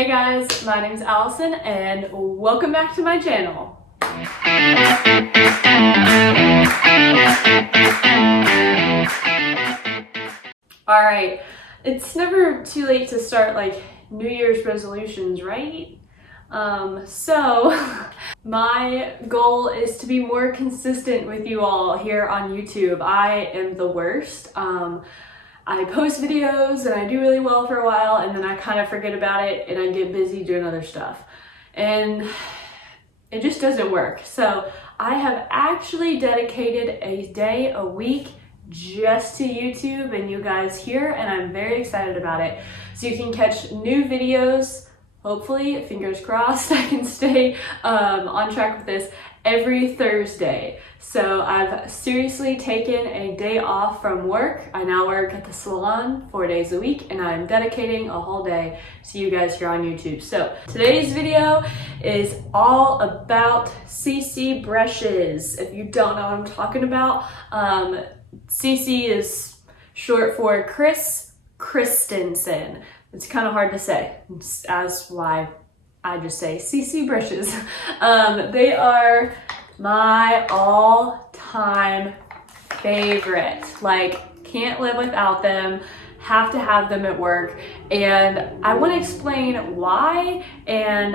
Hey guys, my name is Allison and welcome back to my channel. Alright, it's never too late to start like New Year's resolutions, right? So my goal is to be more consistent with you all here on YouTube. I am the worst. I post videos and I do really well for a while and then I kind of forget about it and I get busy doing other stuff. And it just doesn't work. So I have actually dedicated a day a week just to YouTube and you guys here, and I'm very excited about it. So you can catch new videos. Hopefully, fingers crossed, I can stay on track with this every Thursday. So I've seriously taken a day off from work. I now work at the salon 4 days a week and I'm dedicating a whole day to you guys here on YouTube. So today's video is all about CC brushes. If you don't know what I'm talking about, CC is short for Chris Christensen. It's kind of hard to say, as why I just say CC brushes. They are my all-time favorite. Like, can't live without them, have to have them at work. And I want to explain why and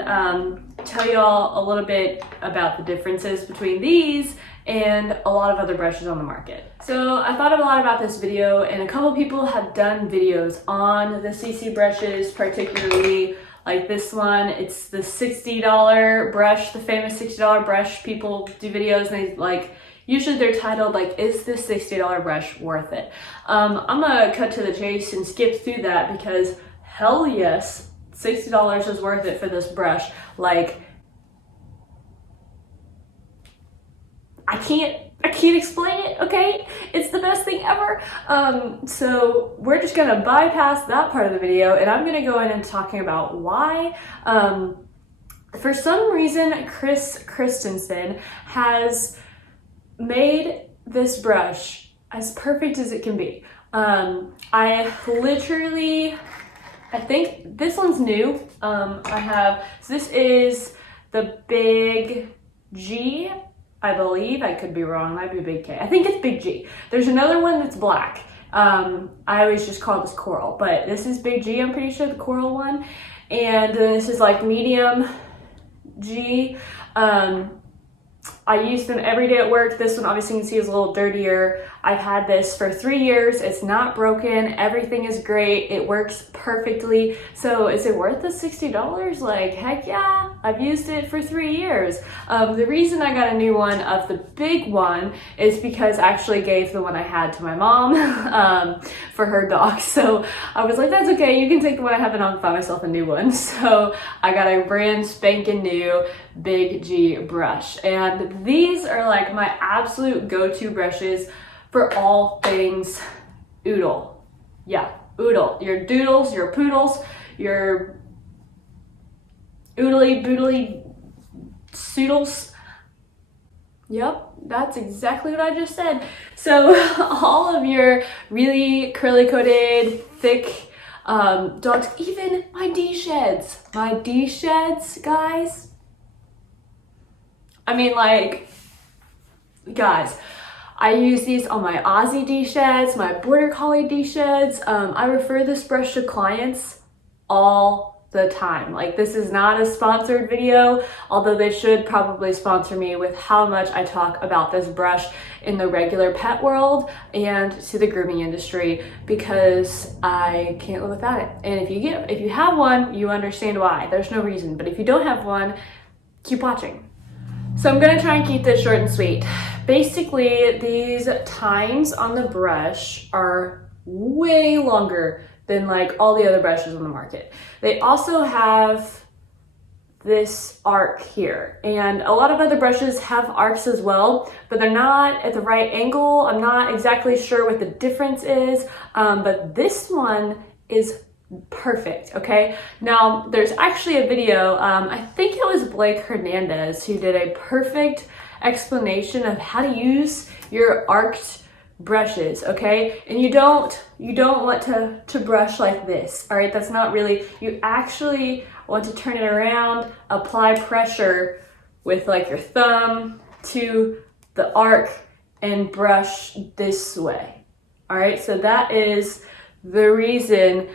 tell you all a little bit about the differences between these and a lot of other brushes on the market. So I thought a lot about this video, and a couple people have done videos on the CC brushes, particularly like this one. It's the $60 brush, the famous $60 brush. People do videos and they usually they're titled like, is this $60 brush worth it? I'm gonna cut to the chase and skip through that because hell yes, $60 is worth it for this brush. Like, I can't explain it, okay? It's the best thing ever. So we're just gonna bypass that part of the video and I'm gonna go in and talking about why. For some reason, Chris Christensen has made this brush as perfect as it can be. I think this one's new. So this is the Big G, I believe. I could be wrong, might be Big K. I think it's Big G. There's another one that's black. I always just call this Coral, but this is Big G, I'm pretty sure, the Coral one. And then this is like medium G. I use them every day at work. This one obviously you can see is a little dirtier. I've had this for 3 years. It's not broken. Everything is great. It works perfectly. So is it worth the $60? Like, heck yeah. I've used it for 3 years. The reason I got a new one of the big one is because I actually gave the one I had to my mom for her dog. So I was like, that's okay. You can take the one I have and I'll find myself a new one. So I got a brand spanking new Big G brush. And these are like my absolute go-to brushes for all things oodle. Yeah, oodle. Your doodles, your poodles, your oodly boodly soodles. Yep, that's exactly what I just said. So all of your really curly coated, thick dogs, even my D-sheds. My D-sheds, guys. I mean, like, guys, I use these on my Aussie D-sheds, my Border Collie D-sheds. I refer this brush to clients all the time. Like, this is not a sponsored video, although they should probably sponsor me with how much I talk about this brush in the regular pet world and to the grooming industry, because I can't live without it. And if you have one, you understand why. There's no reason. But if you don't have one, keep watching. So I'm gonna try and keep this short and sweet. Basically, these tines on the brush are way longer than like all the other brushes on the market. They also have this arc here, and a lot of other brushes have arcs as well, but they're not at the right angle. I'm not exactly sure what the difference is, but this one is perfect. Okay, now there's actually a video, I think it was Blake Hernandez who did a perfect explanation of how to use your arced brushes, okay? And you don't want to brush like this, all right? That's not really, you actually want to turn it around, apply pressure with like your thumb to the arc and brush this way, all right? So that is the reason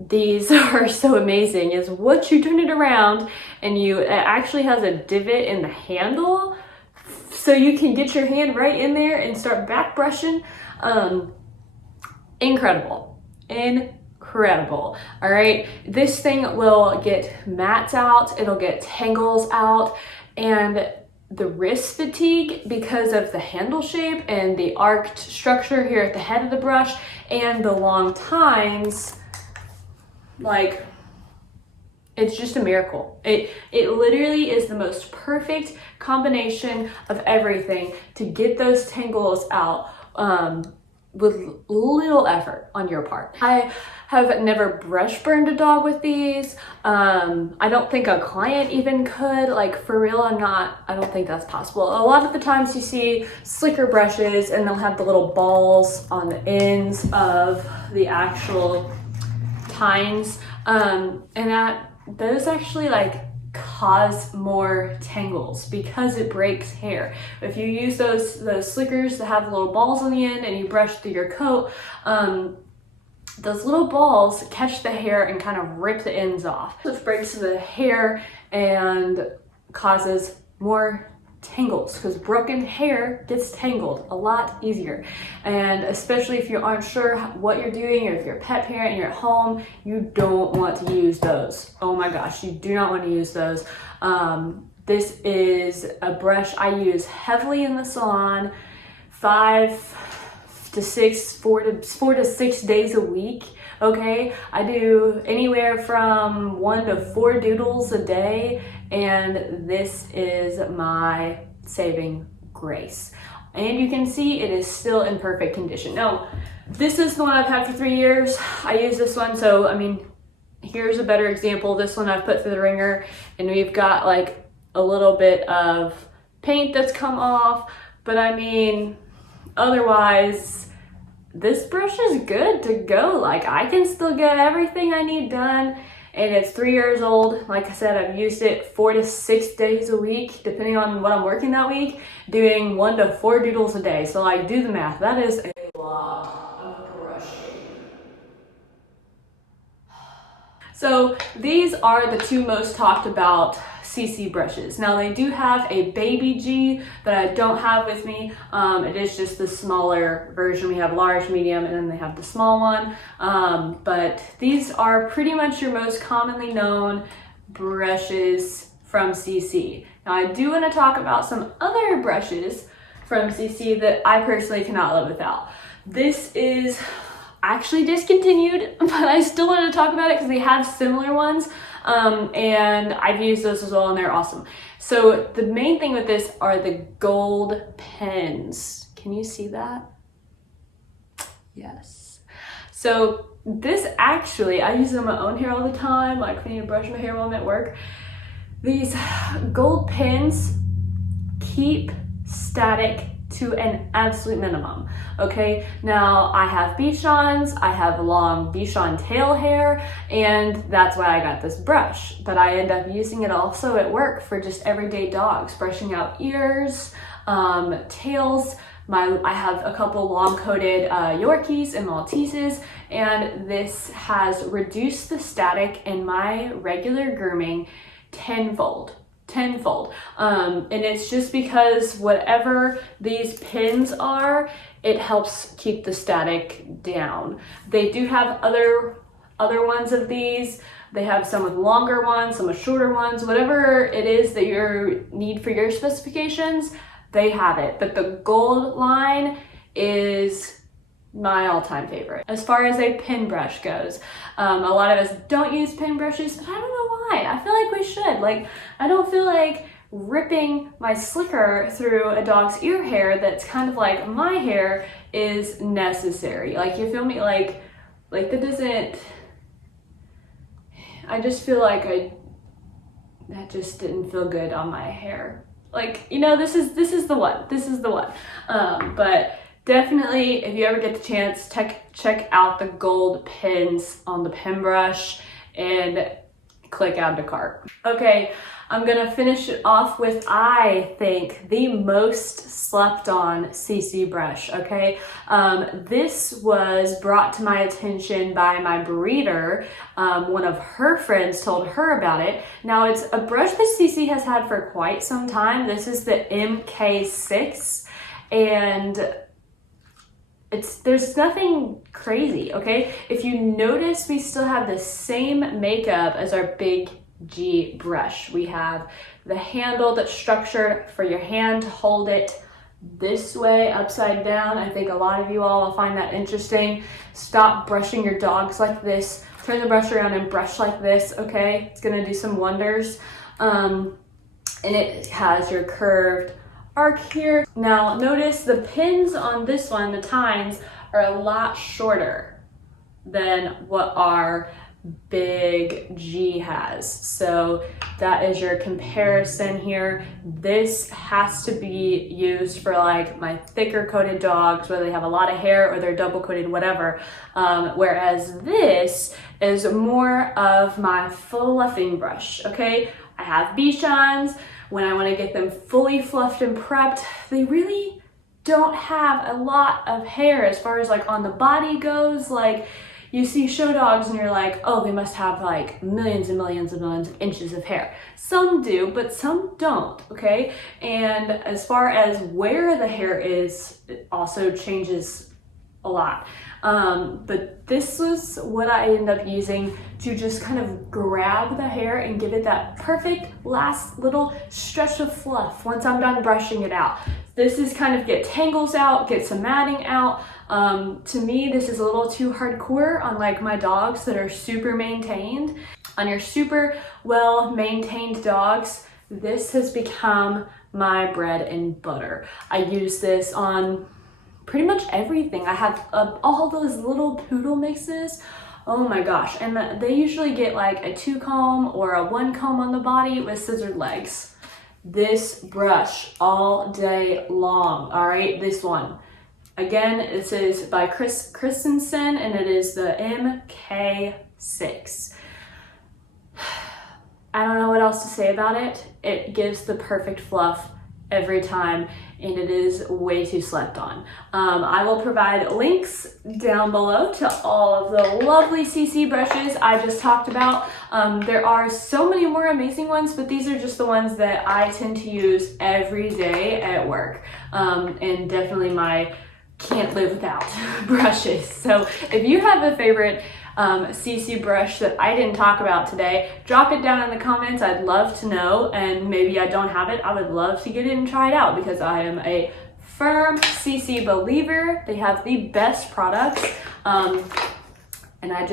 these are so amazing, is once you turn it around and it actually has a divot in the handle, so you can get your hand right in there and start back brushing. Incredible. All right, this thing will get mats out, it'll get tangles out, and the wrist fatigue because of the handle shape and the arced structure here at the head of the brush and the long tines, like, it's just a miracle. It literally is the most perfect combination of everything to get those tangles out with little effort on your part. I have never brush burned a dog with these. I don't think a client even could, like, for real, I don't think that's possible. A lot of the times you see slicker brushes and they'll have the little balls on the ends of the actual tines, and those actually like cause more tangles because it breaks hair. If you use those slickers that have little balls on the end and you brush through your coat, those little balls catch the hair and kind of rip the ends off, which breaks the hair and causes more tangles, because broken hair gets tangled a lot easier. And especially if you aren't sure what you're doing, or if you're a pet parent and you're at home, you don't want to use those. Oh my gosh, you do not want to use those. This is a brush I use heavily in the salon, 4 to 6 days a week. Okay, I do anywhere from 1 to 4 doodles a day, and this is my saving grace. And you can see it is still in perfect condition. Now, this is the one I've had for 3 years. I use this one, so I mean, here's a better example. This one I've put through the ringer, and we've got like a little bit of paint that's come off, but I mean, otherwise, this brush is good to go. Like, I can still get everything I need done, and it's 3 years old. Like I said, I've used it 4 to 6 days a week, depending on what I'm working that week, doing 1 to 4 doodles a day. So like, do the math. That is a lot of brushing. So these are the 2 most talked about CC brushes. Now, they do have a baby G that I don't have with me. It is just the smaller version. We have large, medium, and then they have the small one. But these are pretty much your most commonly known brushes from CC. Now, I do want to talk about some other brushes from CC that I personally cannot live without. This is actually discontinued, but I still want to talk about it because they have similar ones, and I've used those as well, and they're awesome. So the main thing with this are the gold pens. Can you see that? Yes. So this actually, I use it on my own hair all the time, like when I need to brush my hair while I'm at work. These gold pens keep static to an absolute minimum. Okay, now I have Bichons, I have long Bichon tail hair, and that's why I got this brush. But I end up using it also at work for just everyday dogs, brushing out ears, tails. I have a couple long-coated Yorkies and Malteses, and this has reduced the static in my regular grooming tenfold. And it's just because whatever these pins are, it helps keep the static down. They do have other ones of these. They have some with longer ones, some with shorter ones, whatever it is that you need for your specifications, they have it. But the gold line is my all-time favorite. As far as a pin brush goes, a lot of us don't use pin brushes, but I don't know why. I feel like we should. Like, I don't feel like ripping my slicker through a dog's ear hair that's kind of like my hair is necessary. Like, you feel me? Like that doesn't, I just feel like that just didn't feel good on my hair. Like, you know, this is the one. But definitely, if you ever get the chance, check out the gold pins on the pin brush and click add to cart. Okay, I'm gonna finish it off with, I think, the most slept on CC brush, okay? This was brought to my attention by my breeder. One of her friends told her about it. Now, it's a brush that CC has had for quite some time. This is the MK6, and there's nothing crazy, okay? If you notice, we still have the same makeup as our big G brush. We have the handle that's structured for your hand to hold it this way, upside down. I think a lot of you all will find that interesting. Stop brushing your dogs like this. Turn the brush around and brush like this, okay? It's gonna do some wonders. And it has your curved arc here. Now notice the pins on this one, the tines, are a lot shorter than what our big G has. So that is your comparison here. This has to be used for like my thicker coated dogs, whether they have a lot of hair or they're double coated, whatever. Whereas this is more of my fluffing brush, okay? I have Bichons. When I want to get them fully fluffed and prepped, they really don't have a lot of hair as far as like on the body goes. Like, you see show dogs and you're like, oh, they must have like millions and millions and millions of inches of hair. Some do, but some don't, okay? And as far as where the hair is, it also changes a lot. But this was what I ended up using to just kind of grab the hair and give it that perfect last little stretch of fluff once I'm done brushing it out. This is kind of get tangles out, get some matting out. To me, this is a little too hardcore on like my dogs that are super maintained. On your super well maintained dogs, this has become my bread and butter. I use this on pretty much everything. I have all those little poodle mixes. Oh my gosh. And they usually get like a 2 comb or a 1 comb on the body with scissored legs. This brush all day long. All right, this one. Again, this is by Chris Christensen, and it is the MK6. I don't know what else to say about it. It gives the perfect fluff every time, and it is way too slept on. I will provide links down below to all of the lovely CC brushes I just talked about. There are so many more amazing ones, but these are just the ones that I tend to use every day at work, and definitely my can't live without brushes. So if you have a favorite CC brush that I didn't talk about today, drop it down in the comments. I'd love to know, and maybe I don't have it. I would love to get it and try it out because I am a firm CC believer. They have the best products. And I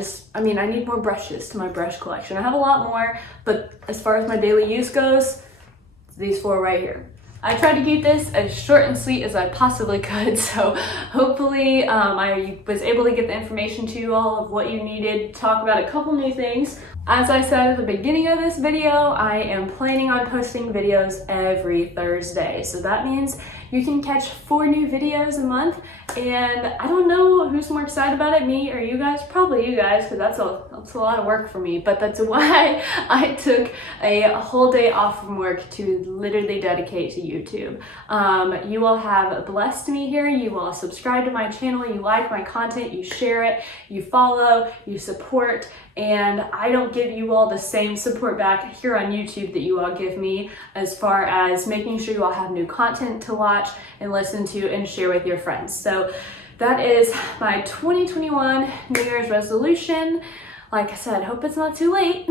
need more brushes to my brush collection. I have a lot more, but as far as my daily use goes, these 4 right here. I tried to keep this as short and sweet as I possibly could, so hopefully I was able to get the information to you all of what you needed, talk about a couple new things. As I said at the beginning of this video, I am planning on posting videos every Thursday, so that means you can catch 4 new videos a month, and I don't know who's more excited about it, me or you guys. Probably you guys, because that's a lot of work for me, but that's why I took a whole day off from work to literally dedicate to YouTube. You all have blessed me here. You all subscribe to my channel, you like my content, you share it, you follow, you support, and I don't give you all the same support back here on YouTube that you all give me as far as making sure you all have new content to watch and listen to and share with your friends. So that is my 2021 New Year's resolution. Like I said, hope it's not too late,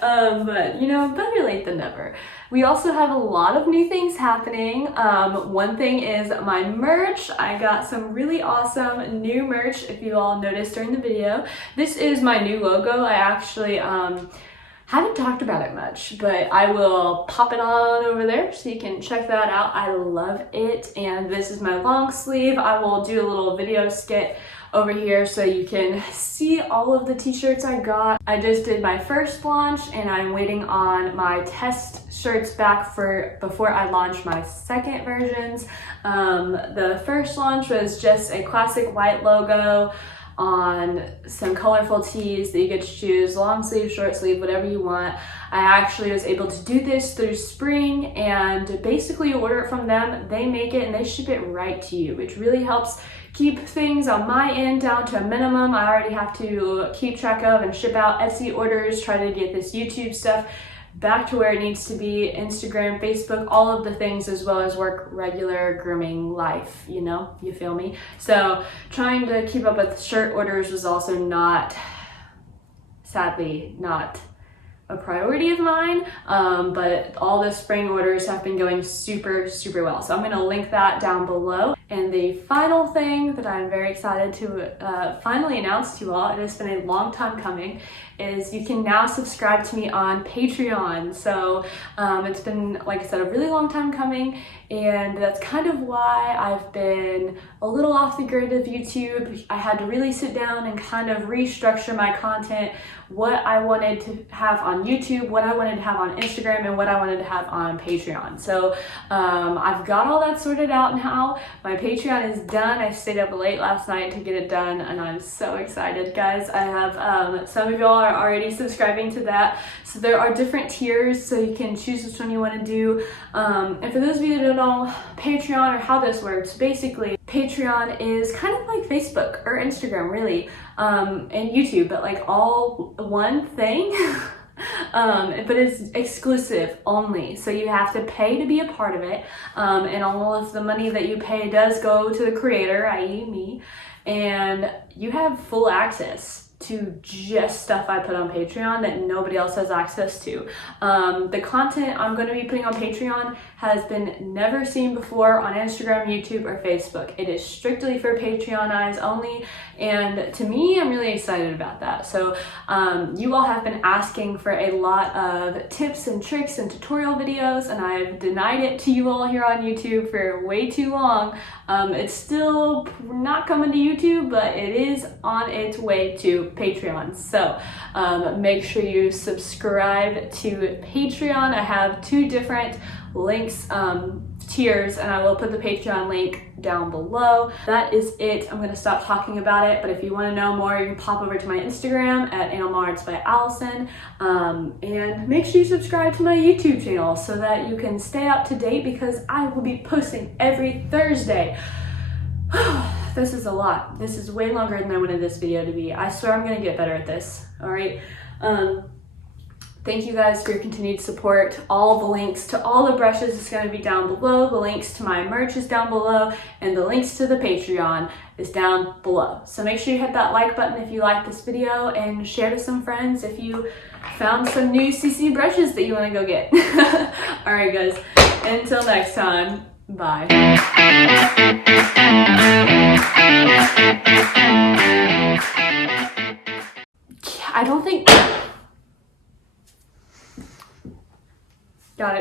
but you know, better late than never. We also have a lot of new things happening. One thing is my merch. I got some really awesome new merch, if you all noticed during the video. This is my new logo. I actually haven't talked about it much, but I will pop it on over there so you can check that out. I love it. And this is my long sleeve. I will do a little video skit over here so you can see all of the t-shirts I got. I just did my first launch and I'm waiting on my test shirts back before I launch my second versions. The first launch was just a classic white logo on some colorful tees that you get to choose, long sleeve, short sleeve, whatever you want. I actually was able to do this through Spring, and basically you order it from them, they make it and they ship it right to you, which really helps keep things on my end down to a minimum. I already have to keep track of and ship out Etsy orders, try to get this YouTube stuff back to where it needs to be, Instagram, Facebook, all of the things, as well as work regular grooming life, you know, you feel me? So trying to keep up with shirt orders was also sadly not a priority of mine, but all the spring orders have been going super well. So I'm going to link that down below. And the final thing that I'm very excited to finally announce to you all, it has been a long time coming, is you can now subscribe to me on Patreon. So it's been, like I said, a really long time coming, and that's kind of why I've been a little off the grid of YouTube. I had to really sit down and kind of restructure my content, what I wanted to have on YouTube, what I wanted to have on Instagram, and what I wanted to have on Patreon. So I've got all that sorted out now. My Patreon is done. I stayed up late last night to get it done, and I'm so excited, guys. I have some of y'all are already subscribing to that. So there are different tiers, so you can choose which one you want to do. And for those of you that don't know Patreon or how this works, basically Patreon is kind of like Facebook or Instagram, really, and YouTube, but like all one thing. But it's exclusive only, so you have to pay to be a part of it, and all of the money that you pay does go to the creator, i.e. me, and you have full access to just stuff I put on Patreon that nobody else has access to. The content I'm going to be putting on Patreon has been never seen before on Instagram, YouTube, or Facebook. It is strictly for Patreon eyes only, and to me, I'm really excited about that. So you all have been asking for a lot of tips and tricks and tutorial videos, and I've denied it to you all here on YouTube for way too long. It's still not coming to YouTube, but it is on its way to Patreon. So make sure you subscribe to Patreon. I have two different links, tiers, and I will put the Patreon link down below. That is it. I'm going to stop talking about it, but if you want to know more, you can pop over to my Instagram at Animards by Allison, and make sure you subscribe to my YouTube channel so that you can stay up to date, because I will be posting every Thursday. This is a lot. This is way longer than I wanted this video to be. I swear I'm going to get better at this. All right. Thank you guys for your continued support. All the links to all the brushes is going to be down below. The links to my merch is down below, and the links to the Patreon is down below. So make sure you hit that like button if you like this video, and share to some friends if you found some new CC brushes that you want to go get. All right, guys. Until next time. Bye. I don't think...